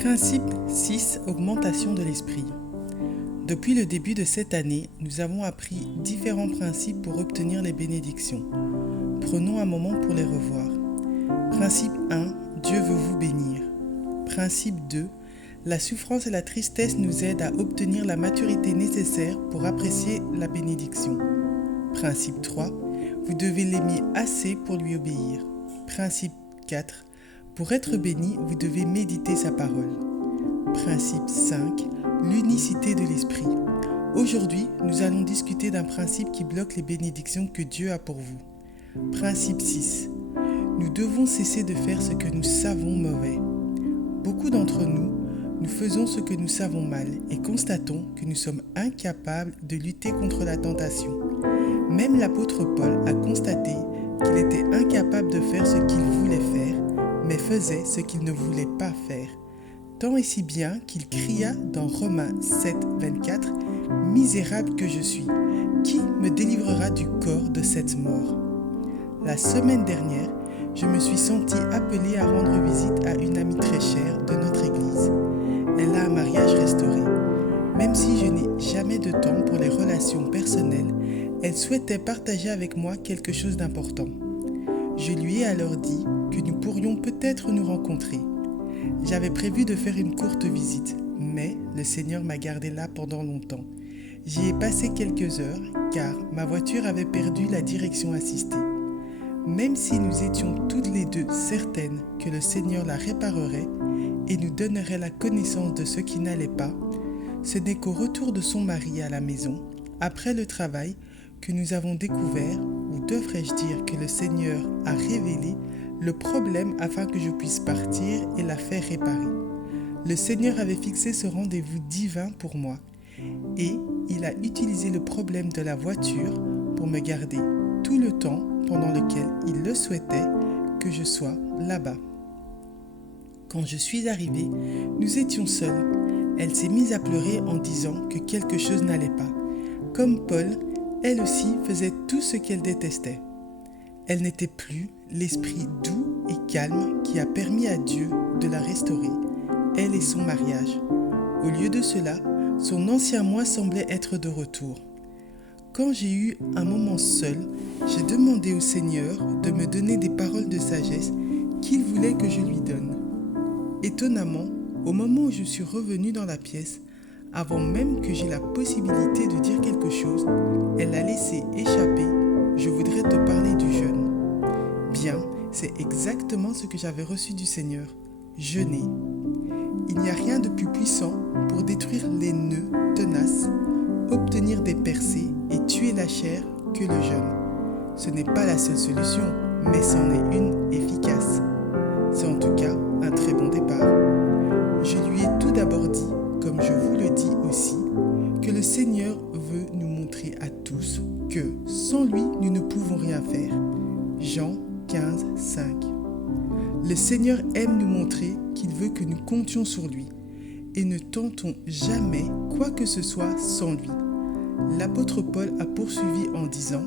Principe 6. Augmentation de l'esprit. Depuis le début de cette année, nous avons appris différents principes pour obtenir les bénédictions. Prenons un moment pour les revoir. Principe 1. Dieu veut vous bénir. Principe 2. La souffrance et la tristesse nous aident à obtenir la maturité nécessaire pour apprécier la bénédiction. Principe 3. Vous devez l'aimer assez pour lui obéir. Principe 4. Pour être béni, vous devez méditer sa parole. Principe 5. L'unicité de l'esprit. Aujourd'hui, nous allons discuter d'un principe qui bloque les bénédictions que Dieu a pour vous. Principe 6. Nous devons cesser de faire ce que nous savons mauvais. Beaucoup d'entre nous, nous faisons ce que nous savons mal et constatons que nous sommes incapables de lutter contre la tentation. Même l'apôtre Paul a constaté qu'il était incapable de faire ce qu'il voulait faire, mais faisait ce qu'il ne voulait pas faire. Tant et si bien qu'il cria dans Romains 7, 24 « Misérable que je suis, qui me délivrera du corps de cette mort ?» La semaine dernière, je me suis sentie appelée à rendre visite à une amie très chère de notre église. Elle a un mariage restauré. Même si je n'ai jamais de temps pour les relations personnelles, elle souhaitait partager avec moi quelque chose d'important. Je lui ai alors dit que nous pourrions peut-être nous rencontrer. J'avais prévu de faire une courte visite, mais le Seigneur m'a gardé là pendant longtemps. J'y ai passé quelques heures car ma voiture avait perdu la direction assistée. Même si nous étions toutes les deux certaines que le Seigneur la réparerait et nous donnerait la connaissance de ce qui n'allait pas, ce n'est qu'au retour de son mari à la maison, après le travail, que nous avons découvert, ou devrais-je dire que le Seigneur a révélé, le problème afin que je puisse partir et la faire réparer. Le Seigneur avait fixé ce rendez-vous divin pour moi et il a utilisé le problème de la voiture pour me garder tout le temps pendant lequel il le souhaitait que je sois là-bas. Quand je suis arrivée, nous étions seuls. Elle s'est mise à pleurer en disant que quelque chose n'allait pas. Comme Paul, elle aussi faisait tout ce qu'elle détestait. Elle n'était plus l'esprit doux et calme qui a permis à Dieu de la restaurer, elle et son mariage. Au lieu de cela, son ancien moi semblait être de retour. Quand j'ai eu un moment seul, j'ai demandé au Seigneur de me donner des paroles de sagesse qu'il voulait que je lui donne. Étonnamment, au moment où je suis revenue dans la pièce, avant même que j'aie la possibilité de dire quelque chose, elle a laissé échapper « Je voudrais te parler du jeûne ». Bien, c'est exactement ce que j'avais reçu du Seigneur, jeûner. Il n'y a rien de plus puissant pour détruire les nœuds tenaces, obtenir des percées et tuer la chair que le jeûne. Ce n'est pas la seule solution, mais c'en est une efficace. C'est en tout cas un très bon départ. Je lui ai tout d'abord dit, comme je vous le dis aussi, que le Seigneur veut nous montrer à tous que sans lui, nous ne pouvons rien faire. Jean 15, 5. Le Seigneur aime nous montrer qu'il veut que nous comptions sur lui et ne tentons jamais quoi que ce soit sans lui. L'apôtre Paul a poursuivi en disant,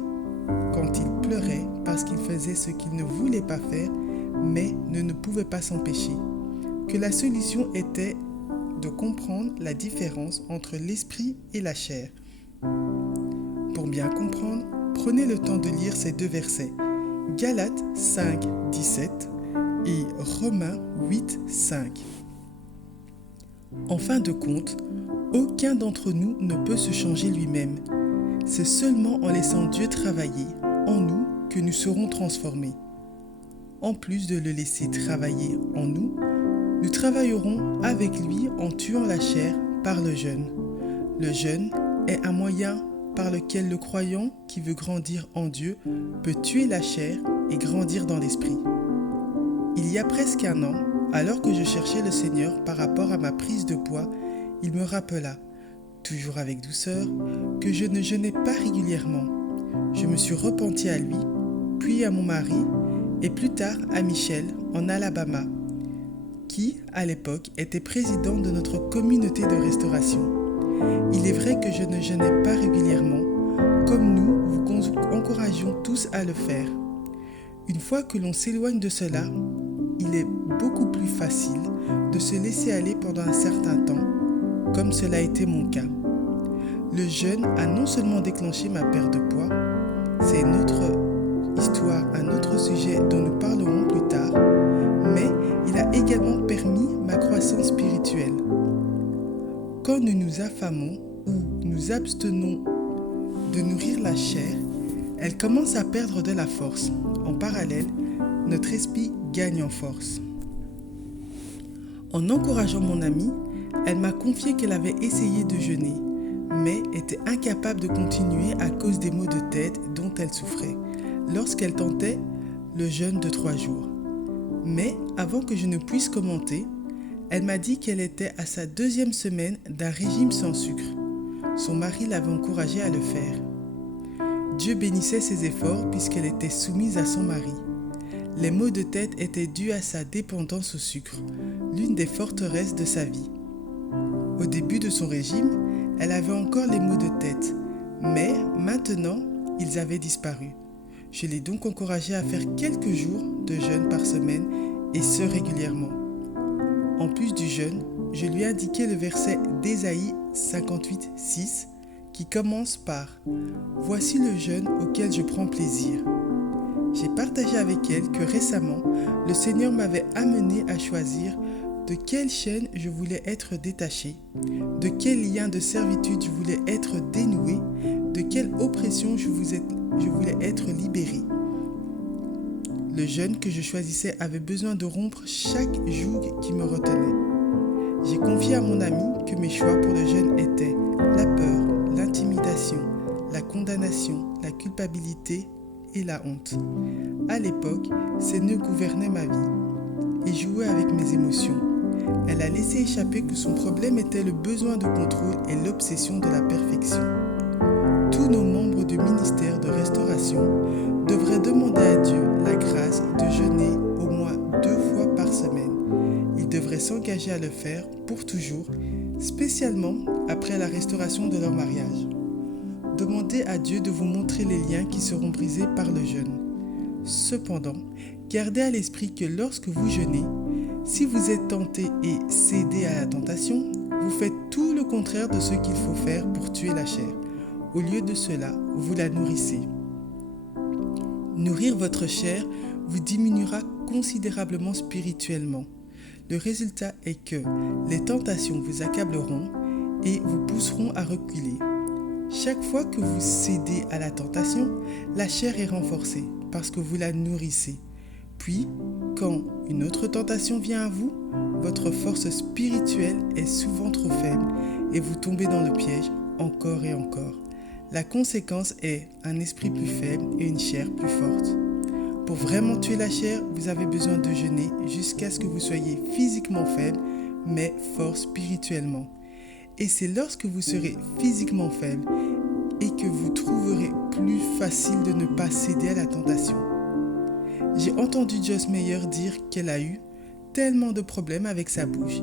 quand il pleurait parce qu'il faisait ce qu'il ne voulait pas faire, mais ne pouvait pas s'empêcher, que la solution était de comprendre la différence entre l'esprit et la chair. Pour bien comprendre, prenez le temps de lire ces deux versets, Galates 5, 17 et Romains 8, 5. En fin de compte, aucun d'entre nous ne peut se changer lui-même. C'est seulement en laissant Dieu travailler en nous que nous serons transformés. En plus de le laisser travailler en nous, nous travaillerons avec lui en tuant la chair par le jeûne. Le jeûne est un moyen par lequel le croyant qui veut grandir en Dieu peut tuer la chair et grandir dans l'esprit. Il y a presque un an, alors que je cherchais le Seigneur par rapport à ma prise de poids, il me rappela, toujours avec douceur, que je ne jeûnais pas régulièrement. Je me suis repentie à lui, puis à mon mari, et plus tard à Michel, en Alabama, qui, à l'époque, était président de notre communauté de restauration. Il est vrai que je ne jeûnais pas régulièrement, comme nous vous encourageons tous à le faire. Une fois que l'on s'éloigne de cela, il est beaucoup plus facile de se laisser aller pendant un certain temps, comme cela a été mon cas. Le jeûne a non seulement déclenché ma perte de poids, c'est une autre histoire, un autre sujet dont nous parlerons plus tard, mais il a également permis ma croissance spirituelle. Quand nous nous affamons ou nous abstenons de nourrir la chair, elle commence à perdre de la force. En parallèle, notre esprit gagne en force. En encourageant mon amie, elle m'a confié qu'elle avait essayé de jeûner, mais était incapable de continuer à cause des maux de tête dont elle souffrait lorsqu'elle tentait le jeûne de 3 jours. Mais avant que je ne puisse commenter, elle m'a dit qu'elle était à sa 2e semaine d'un régime sans sucre. Son mari l'avait encouragée à le faire. Dieu bénissait ses efforts puisqu'elle était soumise à son mari. Les maux de tête étaient dus à sa dépendance au sucre, l'une des forteresses de sa vie. Au début de son régime, elle avait encore les maux de tête, mais maintenant, ils avaient disparu. Je l'ai donc encouragée à faire quelques jours de jeûne par semaine et ce régulièrement. En plus du jeûne, je lui ai indiqué le verset d'Ésaïe 58:6 qui commence par « Voici le jeûne auquel je prends plaisir ». J'ai partagé avec elle que récemment, le Seigneur m'avait amené à choisir de quelle chaîne je voulais être détaché, de quel lien de servitude je voulais être dénoué, de quelle oppression je voulais être libéré. Le jeûne que je choisissais avait besoin de rompre chaque joug qui me retenait. J'ai confié à mon ami que mes choix pour le jeûne étaient la peur, l'intimidation, la condamnation, la culpabilité et la honte. À l'époque, ces nœuds gouvernaient ma vie et jouaient avec mes émotions. Elle a laissé échapper que son problème était le besoin de contrôle et l'obsession de la perfection. Tous nos membres du ministère de restauration devraient demander à Dieu la grâce de jeûner au moins 2 fois par semaine. Ils devraient s'engager à le faire pour toujours, spécialement après la restauration de leur mariage. Demandez à Dieu de vous montrer les liens qui seront brisés par le jeûne. Cependant, gardez à l'esprit que lorsque vous jeûnez, si vous êtes tenté et cédé à la tentation, vous faites tout le contraire de ce qu'il faut faire pour tuer la chair. Au lieu de cela, vous la nourrissez. Nourrir votre chair vous diminuera considérablement spirituellement. Le résultat est que les tentations vous accableront et vous pousseront à reculer. Chaque fois que vous cédez à la tentation, la chair est renforcée parce que vous la nourrissez. Puis, quand une autre tentation vient à vous, votre force spirituelle est souvent trop faible et vous tombez dans le piège encore et encore. La conséquence est un esprit plus faible et une chair plus forte. Pour vraiment tuer la chair, vous avez besoin de jeûner jusqu'à ce que vous soyez physiquement faible, mais fort spirituellement. Et c'est lorsque vous serez physiquement faible et que vous trouverez plus facile de ne pas céder à la tentation. J'ai entendu Joyce Meyer dire qu'elle a eu tellement de problèmes avec sa bouche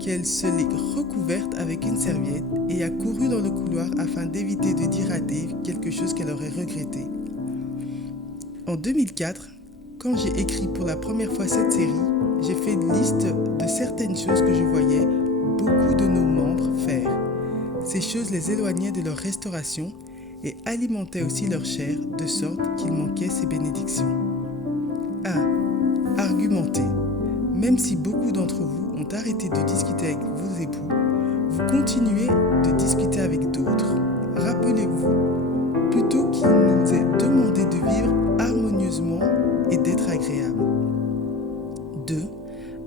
qu'elle se l'est recouverte avec une serviette et a couru dans le couloir afin d'éviter de dire à Dave quelque chose qu'elle aurait regretté. En 2004, quand j'ai écrit pour la première fois cette série, j'ai fait une liste de certaines choses que je voyais beaucoup de nos membres faire. Ces choses les éloignaient de leur restauration et alimentaient aussi leur chair de sorte qu'ils manquaient ces bénédictions. 1. Argumenter. Même si beaucoup d'entre vous ont arrêté de discuter avec vos époux, vous continuez de discuter avec d'autres. Rappelez-vous, plutôt qu'il nous est demandé de vivre harmonieusement et d'être agréable. 2.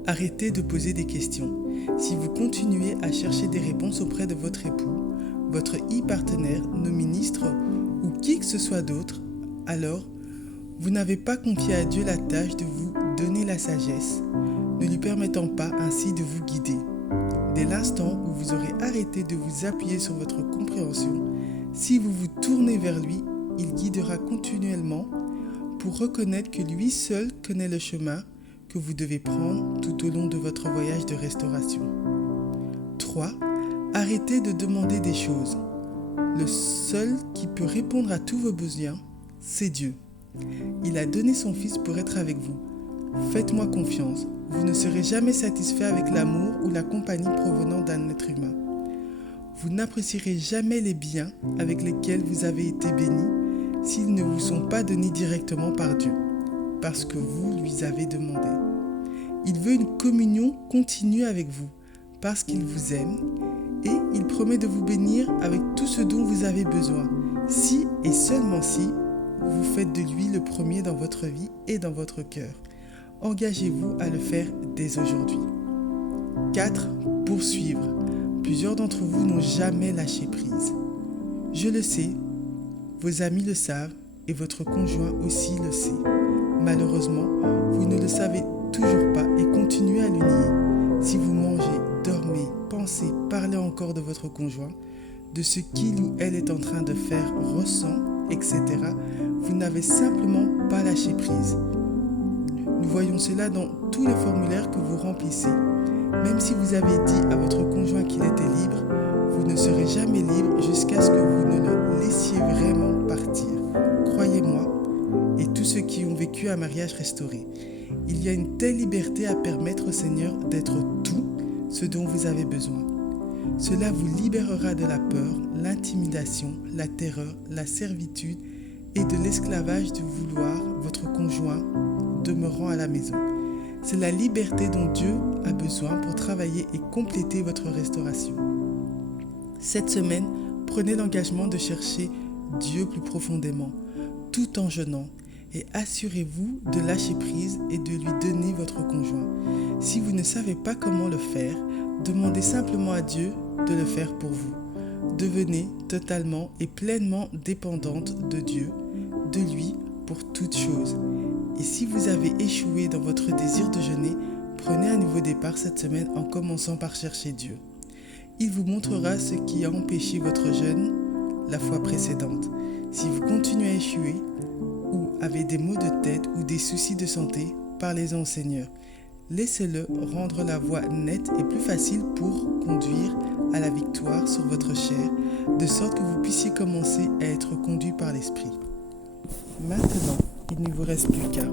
Arrêtez de poser des questions. Si vous continuez à chercher des réponses auprès de votre époux, votre e-partenaire, nos ministres ou qui que ce soit d'autre, alors vous n'avez pas confié à Dieu la tâche de vous donner la sagesse, ne lui permettant pas ainsi de vous guider. Dès l'instant où vous aurez arrêté de vous appuyer sur votre compréhension, si vous vous tournez vers lui, il guidera continuellement pour reconnaître que lui seul connaît le chemin que vous devez prendre tout au long de votre voyage de restauration. 3. Arrêtez de demander des choses. Le seul qui peut répondre à tous vos besoins, c'est Dieu. Il a donné son Fils pour être avec vous. Faites-moi confiance. vous ne serez jamais satisfait avec l'amour ou la compagnie provenant d'un être humain. Vous n'apprécierez jamais les biens avec lesquels vous avez été bénis s'ils ne vous sont pas donnés directement par Dieu, parce que vous lui avez demandé. Il veut une communion continue avec vous, parce qu'il vous aime, et il promet de vous bénir avec tout ce dont vous avez besoin, si et seulement si vous faites de lui le premier dans votre vie et dans votre cœur. Engagez-vous à le faire dès aujourd'hui. 4. Poursuivre. Plusieurs d'entre vous n'ont jamais lâché prise. Je le sais, vos amis le savent et votre conjoint aussi le sait. Malheureusement, vous ne le savez toujours pas et continuez à le nier. Si vous mangez, dormez, pensez, parlez encore de votre conjoint, de ce qu'il ou elle est en train de faire, ressent, etc., vous n'avez simplement pas lâché prise. Nous voyons cela dans tous les formulaires que vous remplissez. Même si vous avez dit à votre conjoint qu'il était libre, vous ne serez jamais libre jusqu'à ce que vous ne le laissiez vraiment partir. Croyez-moi, et tous ceux qui ont vécu un mariage restauré, il y a une telle liberté à permettre au Seigneur d'être tout ce dont vous avez besoin. Cela vous libérera de la peur, l'intimidation, la terreur, la servitude et de l'esclavage de vouloir votre conjoint demeurant à la maison. C'est la liberté dont Dieu a besoin pour travailler et compléter votre restauration. Cette semaine, prenez l'engagement de chercher Dieu plus profondément, tout en jeûnant, et assurez-vous de lâcher prise et de lui donner votre conjoint. Si vous ne savez pas comment le faire, demandez simplement à Dieu de le faire pour vous. Devenez totalement et pleinement dépendante de Dieu, de lui pour toutes choses. Et si vous avez échoué dans votre désir de jeûner, prenez un nouveau départ cette semaine en commençant par chercher Dieu. Il vous montrera ce qui a empêché votre jeûne la fois précédente. Si vous continuez à échouer ou avez des maux de tête ou des soucis de santé, parlez-en au Seigneur. Laissez-le rendre la voie nette et plus facile pour conduire à la victoire sur votre chair, de sorte que vous puissiez commencer à être conduit par l'Esprit. Maintenant, il ne vous reste plus qu'à